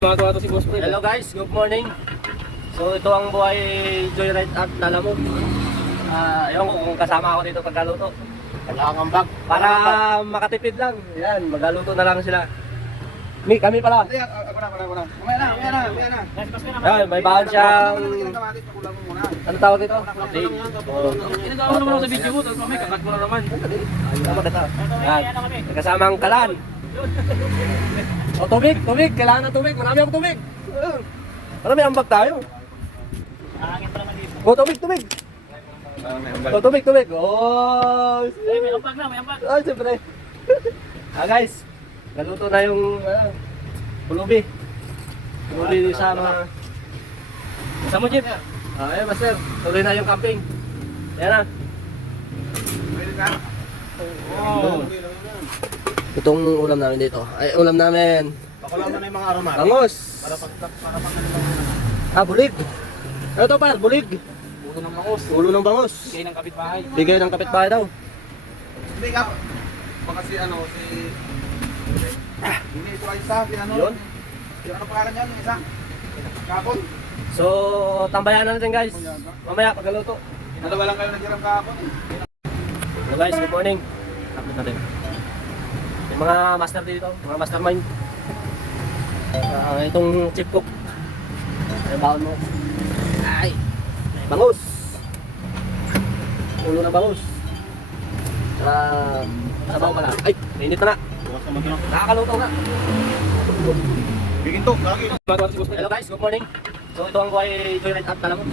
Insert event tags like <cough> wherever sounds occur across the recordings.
Gumagawa to si Boss Fred. Hello guys, good morning. So ito ang buhay Joyride at Talamog. Ah, uh, ko kung kasama ako dito pagkaluto. Kailangan bag. Para makatipid lang. Yan, magaluto na lang sila. Mi, kami pala. Hindi, ako na, ako na. Umaya na, umaya na, umaya na. Yan, may bahan siyang mo muna. ano tawag dito? Date. Oh. Ginagawa naman ako sa video mo, tapos mamaya kakat mo na naman. Ayun. Yan, may kasamang kalan. O tubig, tubig, kailangan ng tubig. Marami akong tubig. Para may ambag tayo. O tubig, tubig. O tubig, tubig. Oh, May ambag na, may ambag. Ah, siyempre. <laughs> ah, guys. Naluto na yung uh, pulubi. Pulubi sa mga... Sa mo, Jeep. Ah, ayun, master. Tuloy na yung camping. Yan na. Pwede ka? Oh. Itong ulam namin dito. Ay, ulam namin. Pakulang mo na yung mga aroma. Bangos. Para pag para pag Ah, bulig. Ano to, par? Bulig. Buto ng bangus. Ulo ng bangos. Bigay ng kapitbahay. Bigay ng kapitbahay daw. Hindi ka. Baka si ano, si... Hindi ito ay isa, si ano. Yun. Si ano pangalan niyan, isa? Kapon. So, tambayan na natin guys. Mamaya, pagkaluto. Dalawa lang kayo nagirang kapon. eh. Hello guys, good morning. Upload natin. Mga master dito, mga mastermind. Ah, itong chip cook. Ay, baon mo. Ay! Bangus! Ulo ng bangus. Saka, sabaw pala. Ay, mainit na na. Nakakaluto na. Bigin to, lagi. Hello guys, good morning. So ito ang buhay Joyride at Talamog.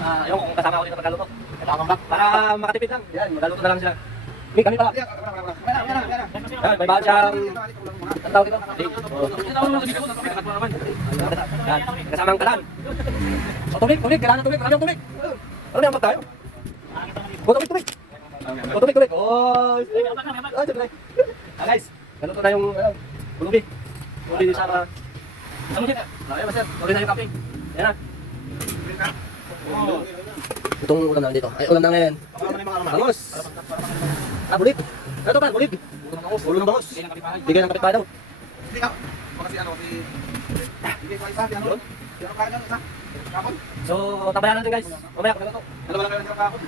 Ah, yung kung kasama ko dito pagkaluto. Kailangan bag. Para makatipid lang. Yan, magaluto na lang sila. May kami pala. Na, na, na, na. Yan, may bahan siyang... Ang tawag ito? Na. Yan, kasamang kalan. O tubig, tubig, kailangan ng tubig, marami ang tubig. Ano ambag tayo? O tubig, tubig. O tubig, tubig. Oh, May ambag na, may ambag. ah, siyempre. Ah guys, galuto na yung ano, pulubi. Pulubi sa mga... Mujit. Ah, ayun, master. Tuloy na yung camping. Yan na. Itong ulam namin dito. Ay, ulam na aroma. Bangos. Ah, bulig. Ito pa, bulig. Ulo ng bangus. Bigay ng kapitbahay. Ng daw. Hindi ka. Baka si ano, si... Bigay ko isa, ano. Ano pangalan niyan, isa? Kapon. So, tabayan natin guys. Mamaya, pagkaluto. Dalawa lang kayo nagirang kapon.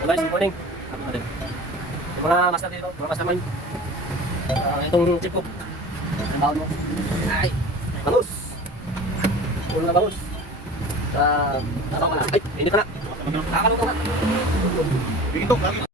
So guys, good morning. Upload natin. Yung mga master dito, mga mastermind. Ah, itong chip cook. Ang baon mo. Ay, bangus. Ulo na bangus. Sa, uh. Ay, init na na. Nakakaluto na. Bigin to, lagi.